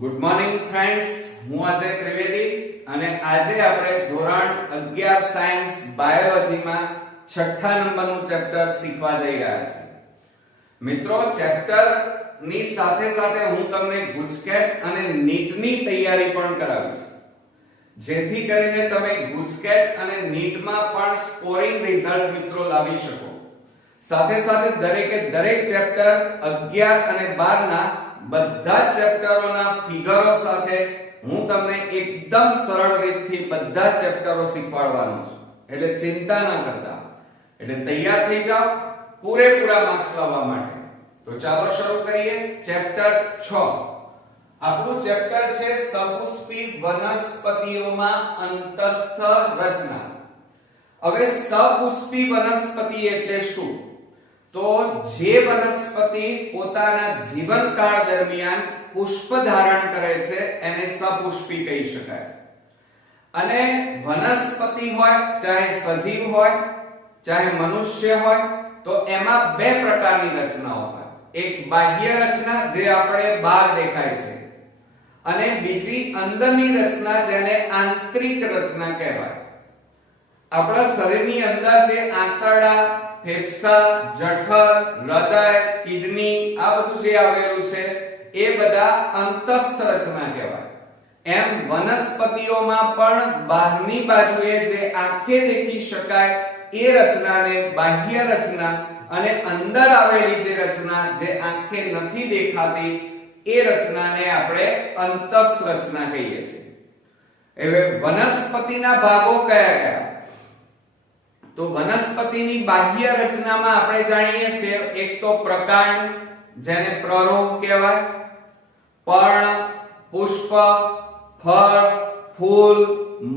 Good morning friends, હું અજય ત્રિવેદી અને આજે આપણે ધોરણ 11 સાયન્સ બાયોલોજીમાં છઠ્ઠા નંબરનું ચેપ્ટર શીખવા જઈ રહ્યા છીએ. મિત્રો, ચેપ્ટર ની સાથે સાથે હું તમને ગુજકેટ અને નીટની તૈયારી પણ કરાવીશ, જેથી કરીને તમે ગુજકેટ અને નીટમાં પણ સ્કોરિંગ રિઝલ્ટ મિત્રો લાવી શકો. સાથે સાથે દરેકે દરેક ચેપ્ટર 11 અને 12 ના બધા ચેપ્ટરોના ફિગરો સાથે હું તમને એકદમ સરળ રીતથી બધા ચેપ્ટરો શીખવાડવાનો છું. એટલે ચિંતા ન કરતા, એટલે તૈયાર થઈ જાઓ પૂરેપૂરા માર્ક્સ લાવવા માટે. તો ચાલો શરૂ કરીએ. ચેપ્ટર 6 આપણું ચેપ્ટર છે સપુષ્પી વનસ્પતિઓમાં અંતસ્થ રચના. હવે સપુષ્પી વનસ્પતિ એટલે શું? તો જે વનસ્પતિ પોતાના જીવનકાળ દરમિયાન પુષ્પ ધારણ કરે છે એને સપુષ્પી કહી શકાય. અને વનસ્પતિ હોય, ચાહે સજીવ હોય ચાહે મનુષ્ય હોય, તો એમાં બે પ્રકારની રચનાઓ હોય. એક બાહ્ય રચના જે આપણે બહાર દેખાય છે, અને બીજી અંદરની રચના જેને આંતરિક રચના કહેવાય. આપણા શરીરની અંદર જે આંતરડા, ફેફસા, જઠર, હૃદય, કિડની આ બધું જે આવેલું છે એ બધા અંતસ્થ રચના કહેવાય. એમ વનસ્પતિઓમાં પણ બહારની બાજુએ જે આંખે દેખી શકાય એ રચનાને બાહ્ય રચના, અને અંદર આવેલી જે રચના જે આંખે નથી દેખાતી એ રચનાને આપણે અંતસ્થ રચના કહીએ છીએ. હવે વનસ્પતિના ભાગો કયા કયા? તો વનસ્પતિની બાહ્ય રચનામાં આપણે જાણીએ છીએ એક તો પ્રકાંડ જેને પ્રરોહ કહેવાય, પર્ણ, પુષ્પ, ફળ, ફૂલ,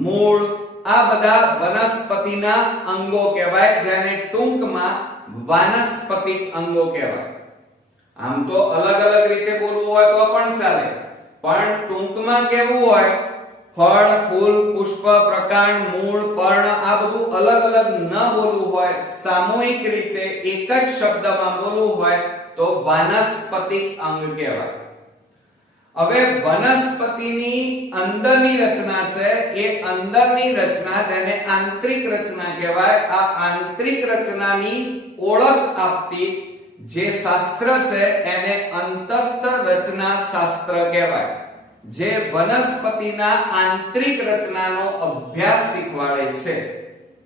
મૂળ આ બધા વનસ્પતિના અંગો કહેવાય, જેને ટૂંકમાં વાનસ્પતિક અંગો કહેવાય. આમ તો અલગ અલગ રીતે બોલવું હોય તો પણ ચાલે, પણ ટૂંકમાં કેવું હોય, ફળ, ફૂલ, પુષ્પ, પ્રકાંડ, મૂળ, પર્ણ આ બધું અલગ અલગ ન બોલવું હોય, સામૂહિક રીતે એક જ શબ્દમાં બોલવું હોય તો વાનસ્પતિક અંગ કહેવાય. હવે વનસ્પતિની અંદરની રચના છે, એ અંદરની રચના જેને આંતરિક રચના કહેવાય. આ આંતરિક રચનાની ઓળખ આપતી જે શાસ્ત્ર છે એને અંતસ્થ રચના શાસ્ત્ર કહેવાય, જે વનસ્પતિના આંતરિક રચનાનો અભ્યાસ શીખવાડે છે.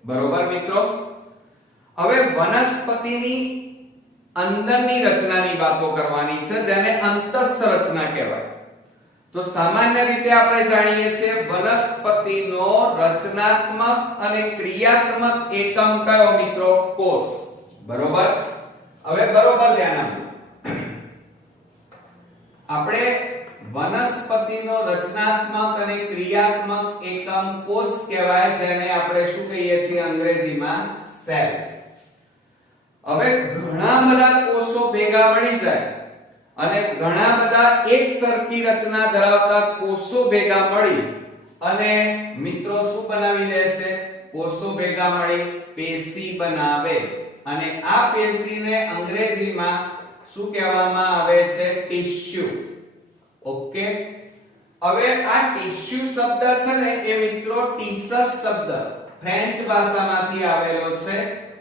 બરોબર મિત્રો? હવે વનસ્પતિની અંદરની રચનાની વાતો કરવાની છે, જેને અંતસ્થ રચના કહેવાય. તો સામાન્ય રીતે આપણે જાણીએ છીએ વનસ્પતિનો રચનાત્મક અને ક્રિયાત્મક એકમ કયો મિત્રો? કોષ. બરોબર? હવે બરોબર ધ્યાન આપો. આપણે વનસ્પતિનો રચનાત્મક અને ક્રિયાત્મક એકમ કોષ કહેવાય, જેને આપણે શું કહીએ છીએ અંગ્રેજીમાં? સેલ. હવે ઘણા બધા કોષો ભેગા મળી જાય અને ઘણા બધા એક સરખી રચના ધરાવતા કોષો ભેગા મળી અને મિત્રો શું બનાવી દેશે? કોષો ભેગા મળી પેશી બનાવે, અને આ પેશીને અંગ્રેજીમાં શું કહેવામાં આવે છે? ટિશ્યુ. ઓકે. હવે આ ટિશ્યુ શબ્દ છે ને એ મિત્રો ટીસસ શબ્દ ફ્રેન્ચ ભાષામાંથી આવેલો છે.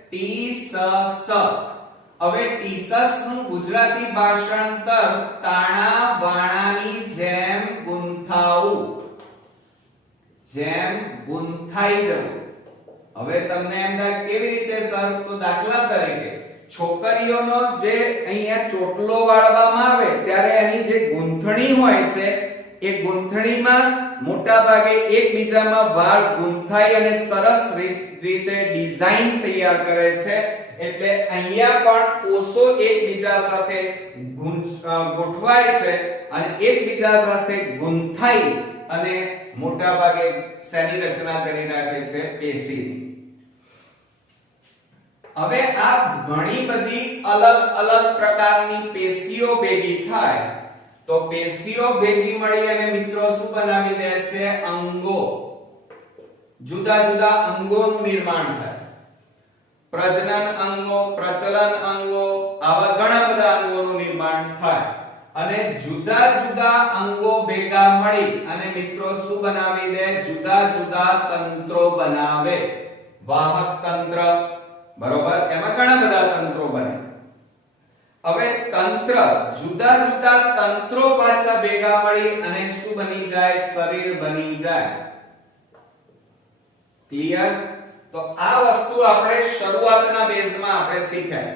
ટીસસ. હવે ટીસસ નું ગુજરાતી ભાષાંતર તાણા બાણાની જેમ ગુંથાવું, જેમ ગુંથાઈ જવું. હવે તમને એમ થાય કેવી રીતે સર? તો દાખલા તરીકે છોકરીઓનો જે અહીંયા ચોટલો વાળવામાં આવે ત્યારે એની જે ગૂંથણી હોય છે એ ગૂંથણીમાં મોટા ભાગે એકબીજામાં વાળ ગૂંથાઈ અને સરસ રીતે ડિઝાઇન તૈયાર કરે છે. એટલે અહીંયા પણ કોષો એકબીજા સાથે ગોઠવાય છે અને એકબીજા સાથે ગૂંથાઈ અને મોટા ભાગે શેની રચના કરી રાખે છે? પેશીની. હવે આ ઘણી બધી અલગ અલગ પ્રકારની પેશીઓ ભેગી થાય તો પેશીઓ ભેગી મળી અને મિત્રો શું બનાવી દે છે? અંગો. જુદા જુદા અંગોનું નિર્માણ થાય. પ્રજનન અંગો, પ્રચલન અંગો, આવા ઘણા બધા અંગોનું નિર્માણ થાય. અને જુદા જુદા અંગો ભેગા મળી અને મિત્રો શું બનાવી દે? જુદા જુદા તંત્રો બનાવે. વાહક તંત્ર, બરોબર, એમાં ઘણા બધા તંત્રો બને. હવે તંત્ર, જુદા જુદા તંત્રો પાછા ભેગા મળી અને શું બની જાય? શરીર બની જાય. ક્લિયર? તો આ વસ્તુ આપણે શરૂઆતના બેઝમાં આપણે શીખ્યા.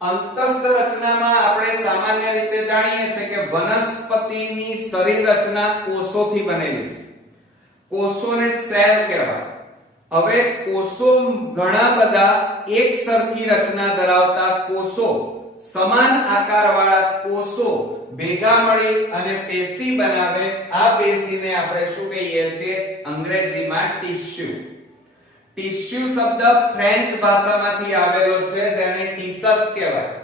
અંતસ્થ રચનામાં આપણે સામાન્ય રીતે જાણીએ છીએ કે વનસ્પતિની શરીર રચના કોષોથી બનેલી છે. કોષોને સેલ કહેવાય. હવે કોષો ઘણા બધા એક સરખી રચના ધરાવતા કોષો, સમાન આકારવાળા કોષો ભેગા મળી અને પેશી બનાવે. આ પેશીને આપણે શું કહીએ છીએ? અંગ્રેજીમાં ટિશ્યુ. ટિશ્યુ શબ્દ ફ્રેન્ચ ભાષામાંથી આવેલો છે, જેને ટીસસ કહેવાય.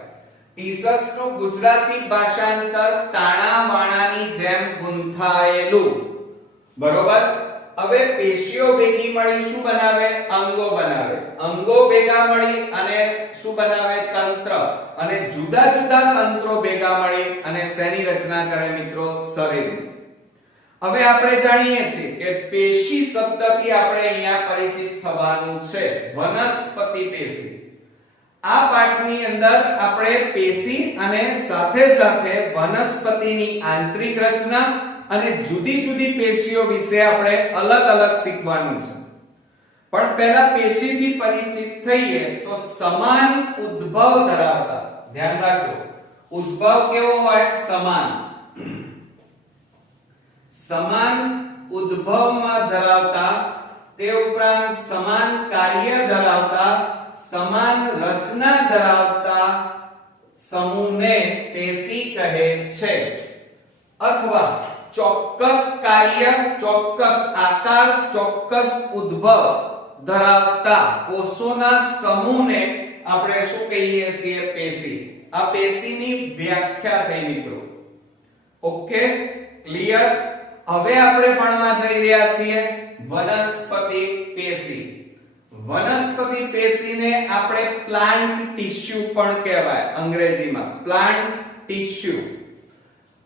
ટીસસ નું ગુજરાતી ભાષાંતર તાણાવાણાની જેમ ગૂંથાયેલું. બરોબર. હવે પેશીઓ ભેગી મળી શું બનાવે? અંગો બનાવે. અંગો ભેગા મળી અને શું બનાવે? તંત્ર. અને જુદા જુદા તંત્રો ભેગા મળી અને શેની રચના કરે મિત્રો? શરીર. હવે આપણે જાણીએ છીએ કે પેશી શબ્દથી આપણે અહીંયા પરિચિત થવાનું છે. વનસ્પતિ પેશી. આ પાઠની અંદર આપણે પેશી અને સાથે સાથે વનસ્પતિની આંતરિક રચના અને જુદી જુદી પેશીઓ વિશે આપણે અલગ અલગ શીખવાનું છે. પણ પહેલા પેશીથી પરિચિત થઈએ તો સમાન ઉદ્ભવ ધરાવતા, ધ્યાન રાખજો, ઉદ્ભવ કેવો હોય? સમાન. સમાન ઉદ્ભવમાં ધરાવતા, તે ઉપરાંત સમાન કાર્ય ધરાવતા, સમાન રચના ધરાવતા સમૂહને પેશી કહે છે. અથવા ચોક્કસ કાર્ય, ચોક્કસ આકાર, ચોક્કસ ઉદ્ભવ ધરાવતા કોષોના સમૂહને આપણે શું કહીએ છીએ? પેશી. આ પેશીની વ્યાખ્યા થઈ મિત્રો. Okay, clear? હવે આપણે ભણવા જઈ રહ્યા છીએ વનસ્પતિ પેશી. વનસ્પતિ પેશીને આપણે પ્લાન્ટ ટિશ્યુ પણ કહેવાય અંગ્રેજીમાં, પ્લાન્ટ ટિશ્યુ.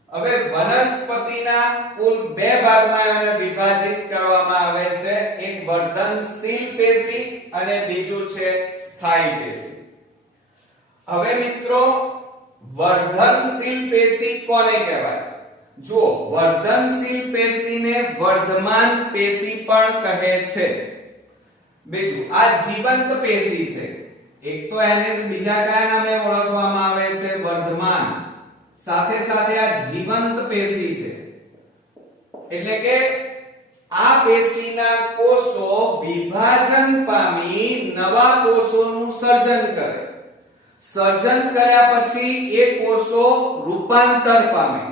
હવે વનસ્પતિના કુલ બે ભાગમાં એને વિભાજિત કરવામાં આવે છે. એક વર્ધનશીલ પેશી અને બીજું છે સ્થાયી પેશી. હવે મિત્રો વર્ધનશીલ પેશી કોને કહેવાય? જો વર્ધનશીલ પેશીને વર્ધમાન પેશી પણ કહે છે. બીજું આ જીવંત પેશી છે. એક તો એને બીજા કયા નામે ઓળખવામાં આવે છે? વર્ધમાન. સાથે સાથે આ જીવંત પેશી છે. એટલે કે આ પેશીના કોષો વિભાજન પામી નવા કોષોનું સર્જન કરે. સર્જન કર્યા પછી એ કોષો રૂપાંતર પામે.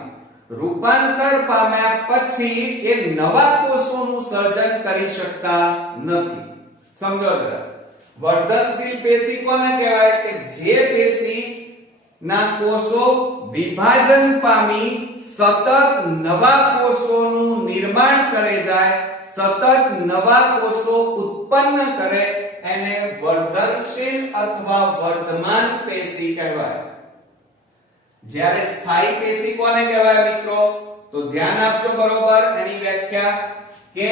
રૂપાંતર પામ્યા પછી એ નવા કોષોનું સર્જન કરી શકતા નથી. સમજો જરા. વર્ધનશીલ પેશી કોને કહેવાય? કે જે પેશી ના કોષો વિભાજન પામી સતત નવા કોષોનું નિર્માણ કરે જાય, સતત નવા કોષો ઉત્પન્ન કરે, એને વર્ધનશીલ અથવા વર્ધમાન પેશી કહેવાય. જ્યારે સ્થાયી પેશી કોને કહેવાય મિત્રો? તો ધ્યાન આપજો બરોબર એની વ્યાખ્યા. કે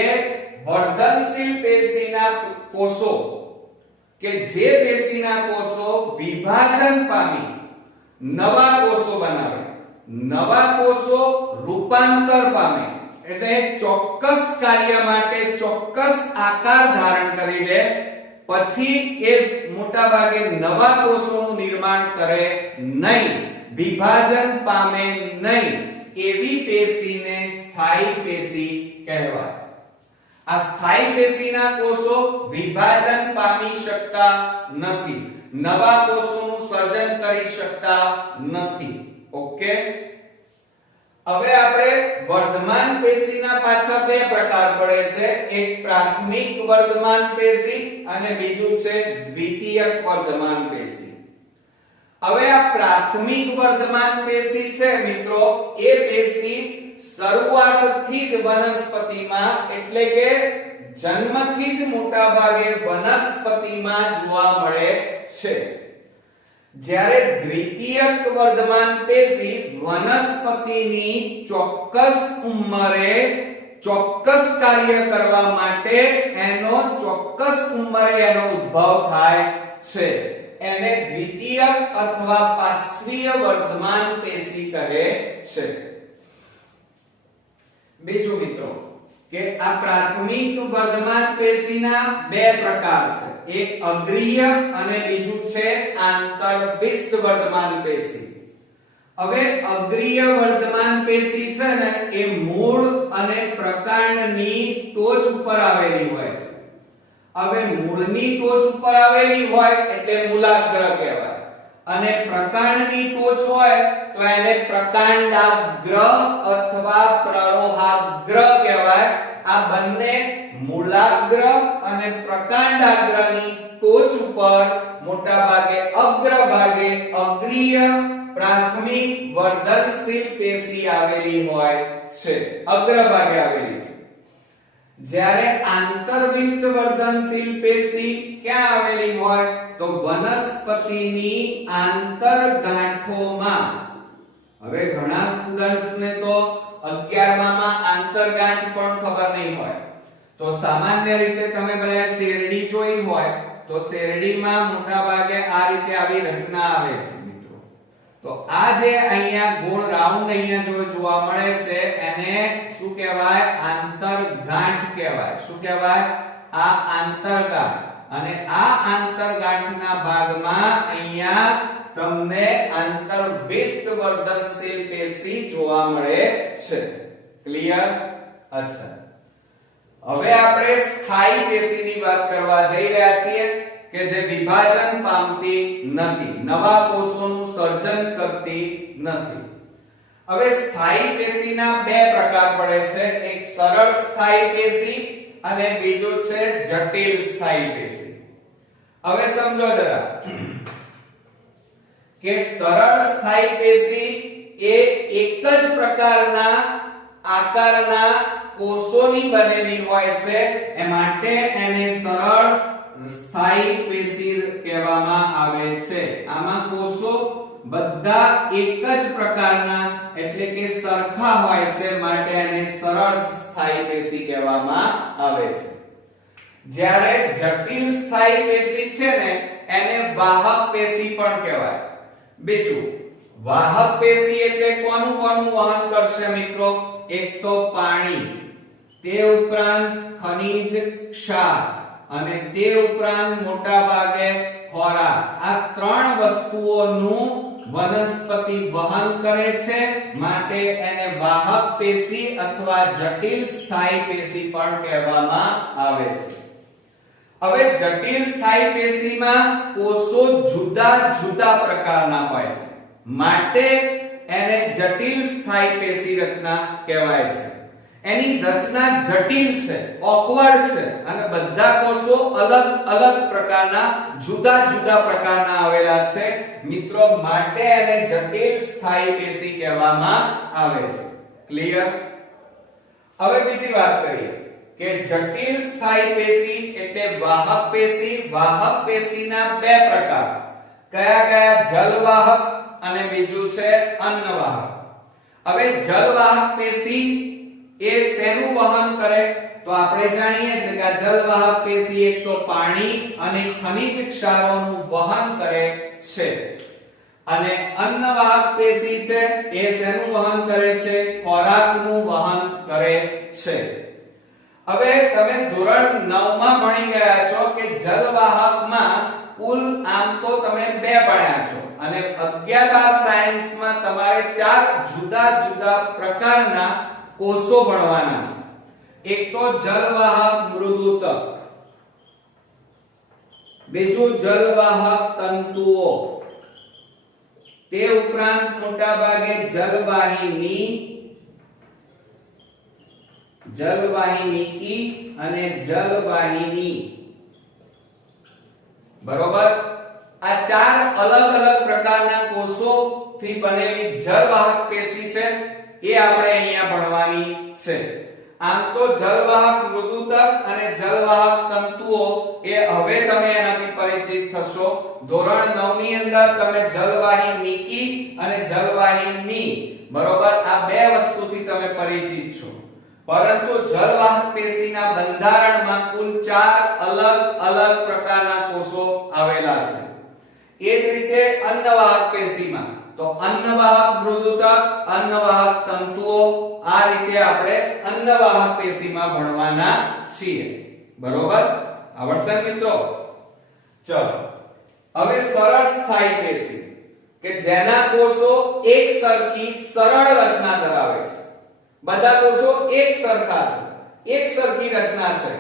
વર્ધનશીલ પેશીના કોષો, કે જે પેશીના કોષો વિભાજન પામી નવા કોષો બનાવે, નવા કોષો રૂપાંતર પામે, એટલે ચોક્કસ કાર્ય માટે ચોક્કસ આકાર ધારણ કરી લે, પછી એ મોટા ભાગે નવા કોષોનું નિર્માણ કરે નહીં, વિભાજન પામે નહીં, એવી પેશીને સ્થાયી પેશી કહેવાય. આ સ્થાયી પેશીના કોષો વિભાજન પામી શકતા નથી, નવા કોષોનું સર્જન કરી શકતા નથી. ઓકે, હવે આપણે વર્ધમાન પેશીના પાછા બે પ્રકાર પડે છે. એક પ્રાથમિક વર્ધમાન પેશી અને બીજું છે દ્વિતીયક વર્ધમાન પેશી. હવે આ પ્રાથમિક વર્ધમાન પેશી છે મિત્રો, એ પેશી શરૂઆતથી જ વનસ્પતિમાં, એટલે કે જન્મથી જ મોટા ભાગે વનસ્પતિમાં જોવા મળે છે. જ્યારે દ્વિતીયક વર્ધમાન પેશી વનસ્પતિની ચોક્કસ ઉંમરે ચોક્કસ કાર્ય કરવા માટે એનો ચોક્કસ ઉંમરે એનો ઉદ્ભવ થાય છે એને દ્વિતીયક અથવા પાર્શ્વીય વર્ધમાન પેશી કહે છે. બીજું મિત્રો કે આ પ્રાથમિક વર્ધમાન પેશીના બે પ્રકાર છે, એક અગ્રીય અને બીજું છે આંતરવિષ્ટ વર્ધમાન પેશી. હવે અગ્રીય વર્ધમાન પેશી છે ને એ મૂળ અને પ્રકાંડની ટોચ ઉપર આવેલી હોય છે. હવે મૂળની ટોચ ઉપર આવેલી હોય એટલે મૂલાગ્ર કહેવાય અને પ્રકાંડની ટોચ હોય તો એને પ્રકાંડાગ્ર અથવા પ્રરોહાગ્ર કહેવાય. આ બંને મૂલાગ્ર અને પ્રકાંડાગ્રની ટોચ ઉપર મોટા ભાગે અગ્ર ભાગે અગ્રીય પ્રાથમિક વર્ધનશીલ પેશી આવેલી હોય છે, અગ્ર ભાગે આવેલી છે. જ્યારે આંતરવિષ્ટ વર્ધનશીલ પેશી ક્યાં આવેલી હોય તો વનસ્પતિની આંતરગાંઠોમાં. હવે ઘણા સ્ટુડન્ટ્સ ને તો 11મા માં આંતરગાંઠ પણ ખબર નહીં હોય. તો સામાન્ય રીતે તમે બધા શેરડી જોઈ હોય તો શેરડીમાં મોટા ભાગે આ રીતે આવી રચના આવે છે મિત્રો. તો આ જે અહીંયા ગોળ રાઉન્ડ અહીંયા જો જોવા મળે છે એને શું કહેવાય? આંતરગાંઠ કહેવાય. શું કહેવાય? આ આંતરગાંઠ. અને આ આંતરગાંઠના ભાગમાં અહીંયા તમને આંતરવિષ્ટ વર્ધનશીલ પેશી જોવા મળે છે. ક્લિયર? અચ્છા, હવે આપણે સ્થાયી પેશીની વાત કરવા જઈ રહ્યા છીએ કે જે વિભાજન પામતી નથી, નવા કોષોનું સર્જન કરતી નથી. હવે સ્થાયી પેશીના બે પ્રકાર પડે છે, એક સરળ સ્થાયી પેશી અને બીજું છે જટિલ સ્થાયી પેશી. હવે સમજો જરા કે સરળ સ્થાયી પેશી એ એક જ પ્રકારના આકારના કોષોની બનેલી હોય છે, એ માટે એને સરળ સ્થાયી પેશી કહેવામાં આવે છે. આમાં કોષો બધા એક જ પ્રકારના એટલે કે સરખા હોય છે, માટે એને સરળ સ્થાયી પેશી કહેવામાં આવે છે. જ્યારે જટિલ સ્થાયી પેશી છે ને એને વાહક પેશી પણ કહેવાય. બીજું, વાહક પેશી એટલે કોનું વહન કરશે મિત્રો? એક તો પાણી, તે ઉપરાંત ખનિજ ક્ષાર અને તે ઉપરાંત મોટા ભાગે ખોરાક. આ ત્રણ વસ્તુઓનું વનસ્પતિ વહન કરે છે, માટે એને વાહક પેશી અથવા જટિલ સ્થાયી પેશી પણ કહેવામાં આવે છે. હવે જટિલ સ્થાયી પેશીમાં કોષો જુદા જુદા પ્રકારના હોય છે, માટે એને જટિલ સ્થાયી પેશી રચના કહેવાય છે. એની રચના જટિલ છે, ઓકવર્ડ છે અને બધા કોષો અલગ અલગ પ્રકારના જુદા જુદા પ્રકારના આવેલા છે મિત્રો, માટે એને જટિલ સ્થાયી પેશી કહેવામાં આવે છે. ક્લિયર? હવે બીજી વાત કરીએ કે જટિલ સ્થાયી પેશી એટલે વાહક પેશી. વાહક પેશીના બે પ્રકાર કયા કયા? જલવાહક અને બીજું છે અન્નવાહક. હવે જલવાહક પેશી એ શેનું વહન કરે? તો આપણે જાણીએ છીએ કે આ જલવાહક પેશી એક તો પાણી અને ખનિજ ક્ષારોનું વહન કરે છે, અને અન્નવાહક પેશી છે એ શેનું વહન કરે છે? ખોરાકનું વહન કરે છે. હવે તમે ધોરણ 9 માં ભણી ગયા છો કે જલવાહકમાં કુલ આમ તો તમે 2 ભણ્યા છો અને 11-12 સાયન્સમાં તમારે 4 જુદા જુદા પ્રકારના કોષો ભણવાના છે. એક તો જલવાહક મૃદુતક, બીજું જલવાહક તંતુઓ, તે ઉપરાંત મોટા ભાગે જલવાહિનીકી અને જલવાહિની. બરોબર? આ 4 અલગ અલગ પ્રકારના કોષો થી બનેલી જલવાહક પેશી છે, એ આપણે અહીંયા ભણવાની છે. આમ તો જલવાહક મૃદુતક અને જલવાહક તંતુઓ એ હવે તમે એનાથી પરિચિત થશો. ધોરણ 9 ની અંદર તમે જલવાહિનીકી અને જલવાહિની, બરોબર, પરંતુ જલવાહક પેશીના બંધારણમાં કુલ 4 અલગ પ્રકારના કોષો આવેલા છે. એ જ રીતે અન્નવાહક પેશીમાં તો અન્નવાહક મૃદુતક, અન્નવાહક તંતુઓ, આ રીતે આપણે અન્નવાહક પેશીમાં ભણવાના છીએ. બરોબર? આવડશે મિત્રો? ચલો હવે સરળ સ્થાયી પેશી કે જેના કોષો એક સરખી સરળ રચના ધરાવે છે. બધા કોષો એક સરખા છે, એક સરખી રચના છે,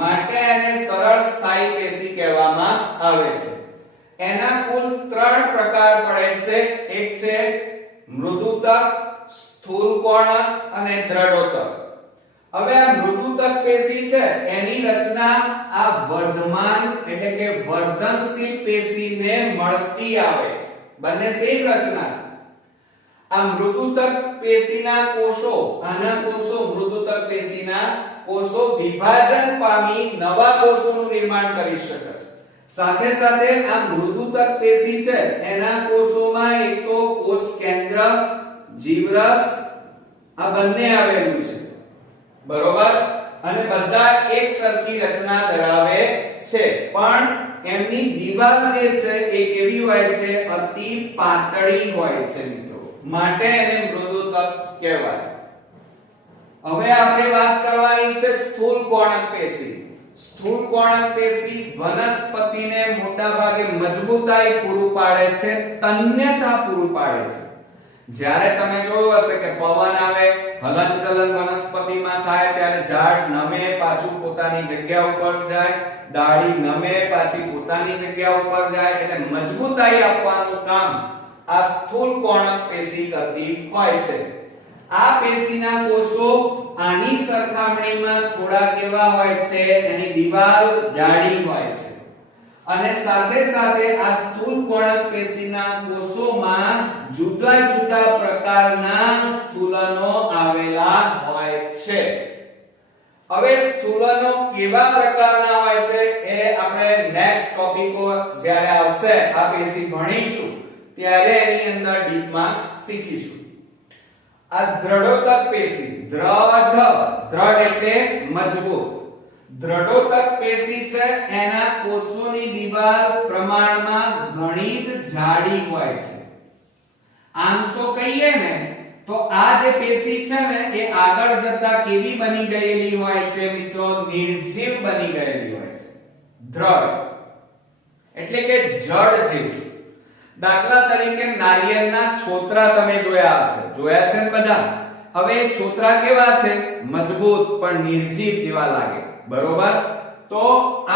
માટે એને સરળ સ્થાયી પેશી કહેવામાં આવે છે. એના કુલ 3 પ્રકાર પડે છે. એક છે મૃદુતક, સ્થૂલકોણક અને દ્રઢોતક. હવે આ મૃદુતક પેશી છે એની રચના આ વર્ધમાન એટલે કે વર્ધનશીલ પેશીને મળતી આવે છે. બંને સેમ રચના છે. આ મૃદુતક પેશીના કોષો, આના કોષો મૃદુતક પેશીના કોષો વિભાજન પામી નવા કોષોનું નિર્માણ કરી શકે છે. સાથે સાથે આ મૃદુતક પેશી છે એના કોષોમાં એક તો કોષ કેન્દ્ર, જીવરસ આ બંને આવેલું છે. બરોબર? અને બધા એક સરખી રચના ધરાવે છે, પણ એમની દીવાલ જે છે એ કેવી હોય છે? અતિ પાતળી હોય છે મિત્રો, માટે એને મૃદુતક કહેવાય. હવે આપણે વાત કરવાની છે સ્થૂલકોણક પેશી. સ્થૂલકોણક પેશી વનસ્પતિને મોટા ભાગે મજબૂતાઈ પૂરું પાડે છે, તન્યતા પૂરું પાડે છે. જ્યારે તમે જોયું હશે કે પવન આવે, હલનચલન વનસ્પતિમાં થાય ત્યારે ઝાડ નમે, પાછું પોતાની જગ્યા ઉપર જાય, ડાળી નમે, પાછી પોતાની જગ્યા ઉપર જાય, એટલે મજબૂતાઈ આપવાનું કામ આ સ્થૂલકોણક પેશી કરતી હોય છે. આ પેશીના કોષો આની સરખામણીમાં થોડા કેવા હોય છે? એની દીવાલ જાડી હોય છે. અને સાથે સાથે આ સ્થૂલકોણક પેશીના કોષોમાં જુદા જુદા પ્રકારના સ્થૂલનો આવેલા હોય છે. હવે સ્થૂલનો કેવા પ્રકારના હોય છે એ આપણે નેક્સ્ટ ટોપિકો જ્યારે આવશે આ પેશી ભણીશું ત્યારે એની અંદર ડીપમાં શીખીશું. આ દ્રઢોતક પેશી, દ્રઢ એટલે મજબૂત. દ્રઢોતક પેશી છે એના કોષોની દીવાલ પ્રમાણમાં ઘણી જ જાડી હોય છે. આમ તો કહીએ ને તો આ જે પેશી છે ને એ આગળ જતા કેવી બની ગયેલી હોય છે મિત્રો? નિર્જીવ બની ગયેલી હોય છે. દ્રઢ એટલે કે જડ જેવી. દાખલા તરીકે નારિયેળના છોતરા તમે જોયા હશે, જોયા છે ને બધા? હવે છોતરા કેવા છે? મજબૂત પણ નિર્જીવ જેવા લાગે. બરોબર? તો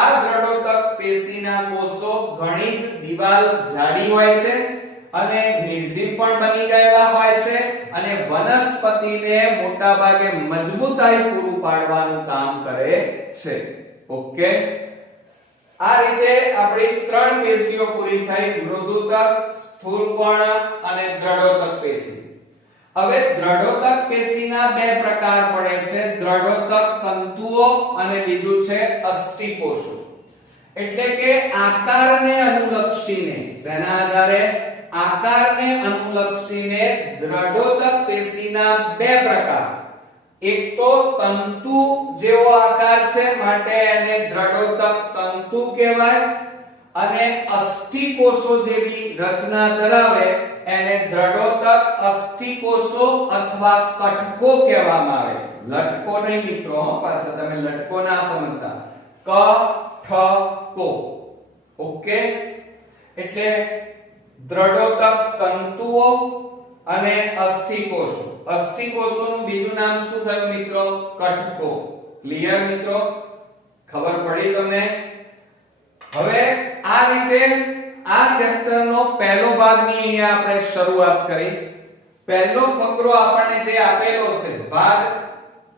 આ દ્રઢોતક પેશીના કોષો ઘણી જ દીવાલ જાડી હોય છે અને નિર્જીવ પણ બની ગયેલા હોય છે અને વનસ્પતિને મોટા ભાગે મજબૂતાઈ પૂરું પાડવાનું કામ કરે છે. ઓકે? આ રીતે આપણી 3 પેશીઓ પૂરી થઈ: મૃદુતક, સ્થૂલકોણક અને દ્રઢોતક પેશી. હવે દ્રઢોતક પેશીના 2 પ્રકાર પડે છે: દ્રઢોતક તંતુઓ અને બીજું છે અસ્થિકોષો. એટલે કે આકારને અનુલક્ષીને, શેના આધારે? આકારને અનુલક્ષીને દ્રઢોતક પેશીના 2 પ્રકાર. એક તો તંતુ જેવો આકાર છે માટે એને દ્રઢોતક તંતુ કહેવાય, અને અસ્થિકોષો જેવી રચના ધરાવે એને દ્રઢોતક અસ્થિકોષો અથવા કટકો કહેવામાં આવે છે. લટકો નહીં મિત્રો, પાછા તમે લટકો ના સમજતા. કઠકો. ઓકે? એટલે દ્રઢોતક તંતુઓ અને અસ્થિકોષો. અસ્થિકોષોનું બીજું નામ શું થયું મિત્રો? કટકો. ક્લિયર મિત્રો? ખબર પડી તમને? હવે આ રીતે આ ચેપ્ટરનો પહેલો ભાગની અહીંયા આપણે શરૂઆત કરી. પહેલો ફકરો આપણને જે આપેલો છે, ભાગ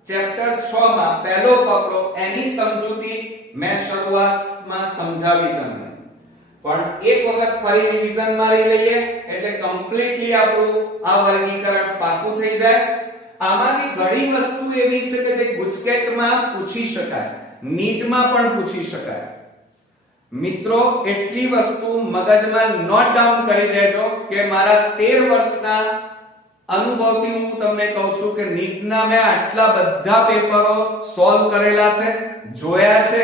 ચેપ્ટર 6 માં પહેલો ફકરો, એની સમજૂતી મેં શરૂઆતમાં સમજાવી તમને. પણ એક વખત ફરી રિવિઝન મારી લઈએ એટલે કમ્પ્લીટલી આપણું આ વર્ગીકરણ પાકું થઈ જાય. આમાંથી ઘણી વસ્તુ એવી છે કે જે ગુજકેટમાં પૂછી શકાય, નીટમાં પણ પૂછી શકાય. મિત્રો એટલી વસ્તુ મગજમાં નોટ ડાઉન કરી દેજો કે મારા 13 વર્ષના અનુભવથી હું તમને કહું છું કે નીટના મેં આટલા બધા પેપરો સોલ્વ કરેલા છે, જોયા છે,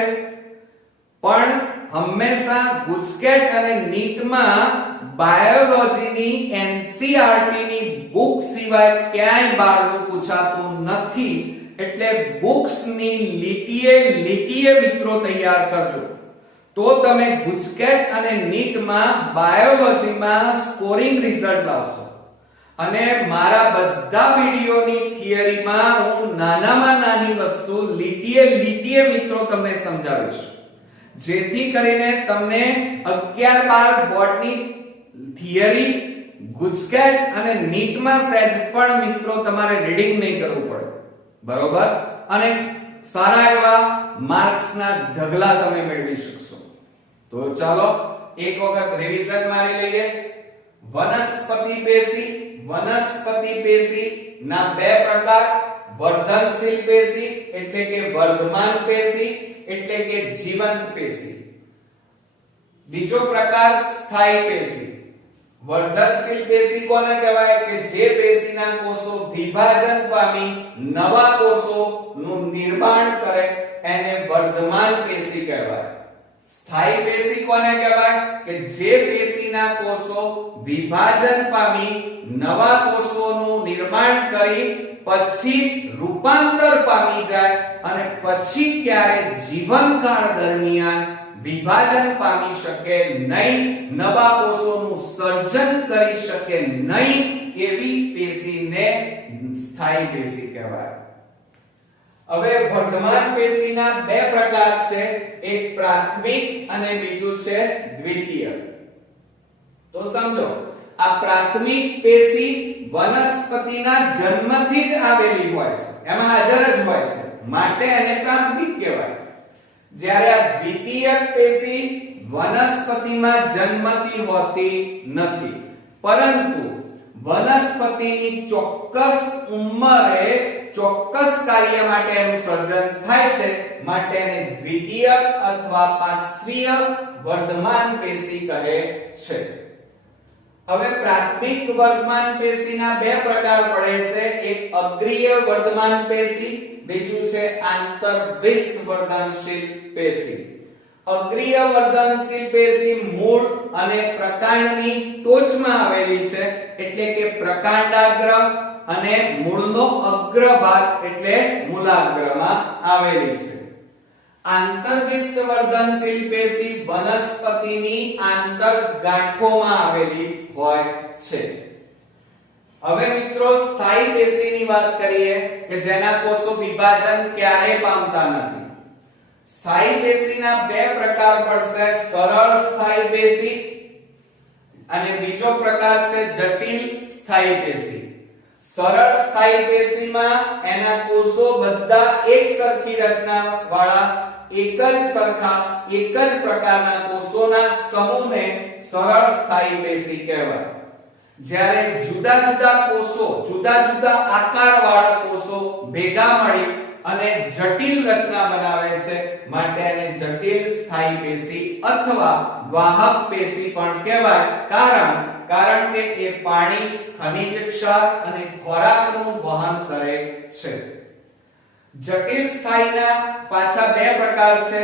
પણ હંમેશા ગુજકેટ અને નીટમાં બાયોલોજીની એનસીઈઆરટી ની બુક સિવાય ક્યાંય બહારનું પૂછાતું નથી. એટલે બુક્સની લીટીએ મિત્રો તૈયાર કરજો, તો તમે ગુજકેટ અને નીટમાં બાયોલોજીમાં સ્કોરિંગ રિઝલ્ટ લાવશો. અને મારા બધા વિડિયોની થિયરીમાં હું નાનામાં નાની વસ્તુ લીટીએ મિત્રો તમને સમજાવીશ, જેથી કરીને તમને 11-12 બોર્ડની થિયરી ગુજકેટ અને નીટમાં સહેજ પણ મિત્રો તમારે રીડિંગ નહીં કરવું પડે, બરોબર, અને સારા એવા માર્ક્સના ઢગલા તમે મેળવી શકશો. તો ચાલો એક વખત રિવિઝન મારી લઈએ. વનસ્પતિ પેશી ના બે પ્રકાર, વર્ધનશીલ પેશી એટલે કે વર્ધમાન પેશી એટલે કે જીવંત પેશી. બીજો પ્રકાર સ્થાયી પેશી. વર્ધનશીલ પેશી કોને કહેવાય? કે જે પેશીના કોષો વિભાજન પામી નવા કોષોનું નિર્માણ કરે એને વર્ધમાન પેશી કહેવાય. સ્થાયી પેશી કોને કહેવાય? કે જે પેશીના કોષો વિભાજન પામી નવા કોષોનું નિર્માણ કરી પછી રૂપાંતર પામી જાય અને પછી ક્યારે જીવનકાળ દરમિયાન વિભાજન પામી શકે નહીં, નવા કોષોનું સર્જન કરી શકે નહીં, એવી પેશીને સ્થાયી પેશી કહેવાય. હવે વર્ધમાન પેશીના બે પ્રકાર છે, એક પ્રાથમિક અને બીજું છે દ્વિતીયક. તો સમજો, આ પ્રાથમિક પેશી વનસ્પતિના જન્મથી જ આવેલી હોય છે, એમાં હાજર જ હોય છે, માટે એને પ્રાથમિક કહેવાય. જ્યારે આ દ્વિતીયક પેશી વનસ્પતિમાં જન્મથી હોતી નથી, પરંતુ વનસ્પતિની ચોક્કસ ઉંમરે ચોક્કસ કાર્ય માટે એનું સર્જન થાય છે, માટે એને દ્વિતીયક અથવા પાર્શ્વીય વર્ધમાન પેશી કહે છે. હવે પ્રાથમિક વર્ધમાન પેશીના બે પ્રકાર પડે છે, એક અગ્રીય વર્ધમાન પેશી, બીજું છે આંતરવિષ્ઠ વર્ધનશીલ પેશી. અગ્રીય વર્ધનશીલ પેશી મૂળ અને પ્રકાંડની ટોચમાં આવેલી છે, એટલે કે પ્રકાંડાગ્ર, અને મૂળનો અગ્રભાગ એટલે મૂલાગ્રમાં આવેલી છે. આંતરવિષ્ઠ વર્ધનશીલ પેશી વનસ્પતિની આંતરગાંઠોમાં આવેલી હોય છે. હવે મિત્રો સ્થાયી પેશીની વાત કરીએ કે જેના કોષો વિભાજન ક્યારેય પામતા નથી. સ્થાયી પેશીના બે પ્રકાર પડશે, સરળ સ્થાયી પેશી અને બીજો પ્રકાર છે જટિલ સ્થાયી પેશી. સરળ સ્થાયી પેશીમાં એના કોષો બધા એક સરખી રચના વાળા એક જ પ્રકારના કોષોના સમૂહને સરળ સ્થાયી પેશી કહેવાય. જ્યારે જુદા જુદા કોષો, જુદા જુદા આકારવાળા કોષો ભેગા મળી અને જટિલ રચના બનાવે છે, માટે એને જટિલ સ્થાયી પેશી અથવા વાહક પેશી પણ કહેવાય. કારણ કે એ પાણી, ખનિજ ક્ષાર અને ખોરાકનું વહન કરે છે. જટિલ સ્થાયીના પાછા બે પ્રકાર છે,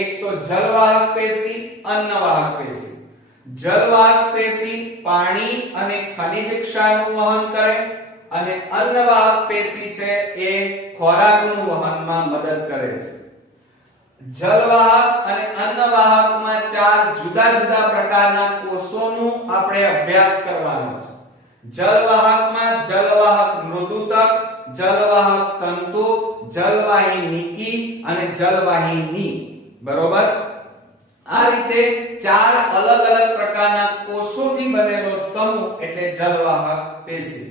એક તો જલવાહક પેશી, અન્નવાહક પેશી. જલવાહક પેશી પાણી અને ખનિજ ક્ષારનું વહન કરે અને અન્નવાહક પેશી છે એ ખોરાકનું વહનમાં મદદ કરે છે. જલવાહક અને અન્નવાહકમાં ચાર જુદા જુદા પ્રકારના કોષોનું આપણે અભ્યાસ કરવાનો છે. જલવાહકમાં જલવાહક મૃદુતક, જલવાહક તંતુ, જલવાહિનીકી અને જલવાહિની, બરોબર. આ રીતે ચાર અલગ અલગ પ્રકારના કોષોથી બનેલો સમૂહ એટલે જલવાહક પેશી.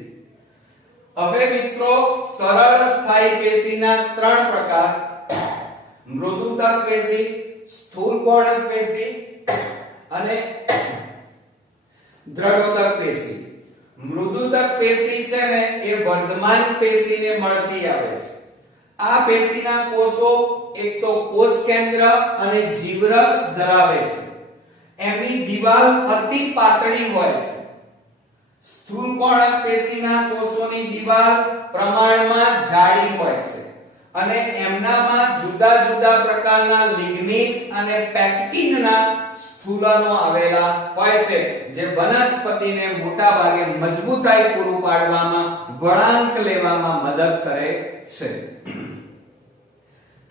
હવે મિત્રો સરળ સ્થાયી પેશીના ત્રણ પ્રકાર, મૃદુતક પેશી, સ્થૂળકોણક પેશી અને દ્રઢોતક પેશી. મૃદુતક પેશી છે ને એ વર્ધમાન પેશીને મળતી આવે છે. આ પેશીના કોષો એક તો કોષ કેન્દ્ર અને જીવરસ ધરાવે છે. એમની દિવાલ અતિ પાતળી હોય છે. સ્થૂળકોણક પેશીના કોષોની દિવાલ પ્રમાણમાં જાડી હોય છે અને એમનામાં જુદા જુદા પ્રકારના લિગ્નિન અને પેક્ટિનના સ્થૂલનો આવેલા હોય છે જે વનસ્પતિને મોટા ભાગે મજબૂતાઈ પૂરું પાડવામાં વળાંક લેવામાં મદદ કરે છે.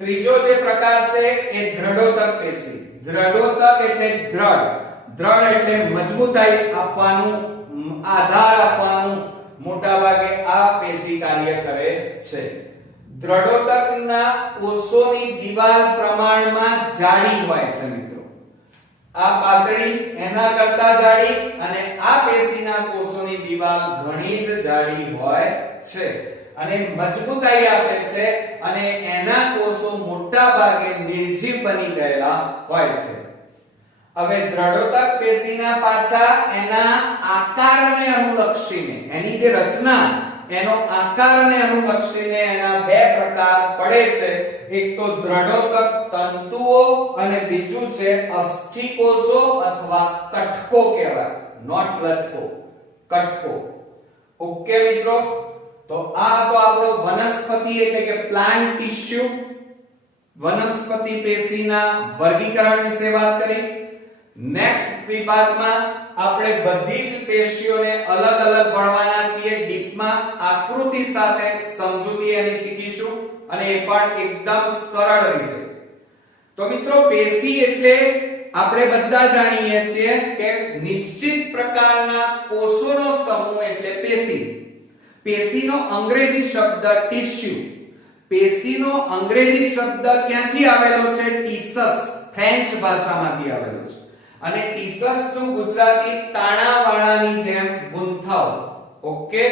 ત્રીજો જે પ્રકાર છે એ દ્રઢોતક પેશી. દ્રઢોતક એટલે દ્રઢ એટલે મજબૂતાઈ આપવાનું, આધાર આપવાનું મોટા ભાગે આ પેશી કાર્ય કરે છે. દ્રઢોતકના કોષોની દિવાલ પ્રમાણમાં જાડી હોય છે મિત્રો. આ પાતળી એના કરતા જાડી અને આ પેશીના કોષોની દિવાલ ઘણી જ જાડી હોય છે અને મજબૂતાઈ આપે છે અને એના કોષો મોટા ભાગે નિર્જીવ બની ગયેલા હોય છે. હવે દ્રઢોતક પેશીના પાછા એના આકારને અનુલક્ષીને, એની જે રચના, એનો આકારને અનુલક્ષીને એના બે પ્રકાર પડે છે. એક તો દ્રઢોતક તંતુઓ અને બીજું છે અસ્થિકોષો અથવા કટકો કહેવાય, નોટ લટકો, કટકો. ઓકે મિત્રો, તો આ હતો આપણો વનસ્પતિ એટલે કે પ્લાન્ટ ટિશ્યુ, વનસ્પતિ પેશીના વર્ગીકરણ વિશે વાત કરી. નેક્સ્ટ વિભાગમાં આપણે બધી જ પેશીઓને અલગ અલગ ભણવાના છીએ, ડીપમાં આકૃતિ સાથે સમજૂતી એની શીખીશું અને એ પણ એકદમ સરળ રીતે. તો મિત્રો, પેશી એટલે આપણે બધા જાણીએ છીએ કે નિશ્ચિત પ્રકારના કોષોનો સમૂહ એટલે પેશી. પેશીનો અંગ્રેજી શબ્દ ટિશ્યુ. પેશીનો અંગ્રેજી શબ્દ ક્યાંથી આવેલો છે? ટીસસ, ફ્રેન્ચ ભાષામાંથી આવેલો છે અને ટીસસ નું ગુજરાતી તાણાવાળાની જેમ ગૂંથાવ. ઓકે,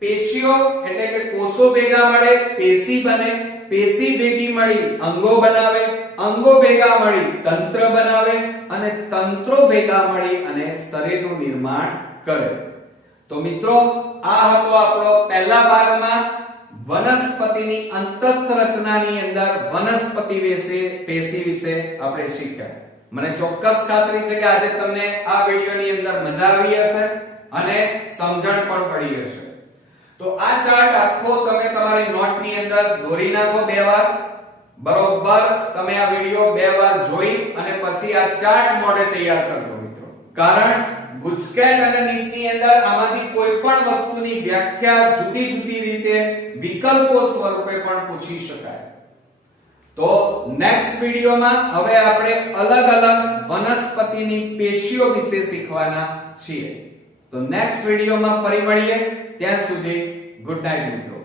પેશીઓ એટલે કે કોષો ભેગા મળે પેશી બને, પેશી ભેગી મળી અંગો બનાવે, અંગો ભેગા મળી તંત્ર બનાવે અને તંત્રો ભેગા મળી અને શરીરનું નિર્માણ કરે. તો મિત્રો, આ હતો આપણો પહેલા ભાગમાં વનસ્પતિની અંતસ્થ રચનાની અંદર વનસ્પતિ વિશે, પેશી વિશે આપણે શીખ્યા. મને ચોક્કસ ખાતરી છે કે આજે તમને આ વિડિયોની અંદર મજા આવી હશે અને સમજણ પણ પડી હશે. તો આ ચાર્ટ આખો તમે તમારી નોટની અંદર દોરી નાખો 2 વાર. બરોબર તમે આ વિડિયો 2 વાર જોઈ અને પછી આ ચાર્ટ મોડે તૈયાર કરજો મિત્રો. કારણ ગુજકેટ અને નીટની અંદર આમાંથી કોઈ પણ વસ્તુની વ્યાખ્યા જુદી જુદી રીતે વિકલ્પો સ્વરૂપે પણ પૂછી શકાય. તો નેક્સ્ટ વિડિયોમાં હવે આપણે અલગ અલગ વનસ્પતિની પેશીઓ વિશે શીખવાના છીએ. તો નેક્સ્ટ વિડિયોમાં ફરી મળીએ. ત્યાં સુધી ગુડ નાઈટ મિત્રો.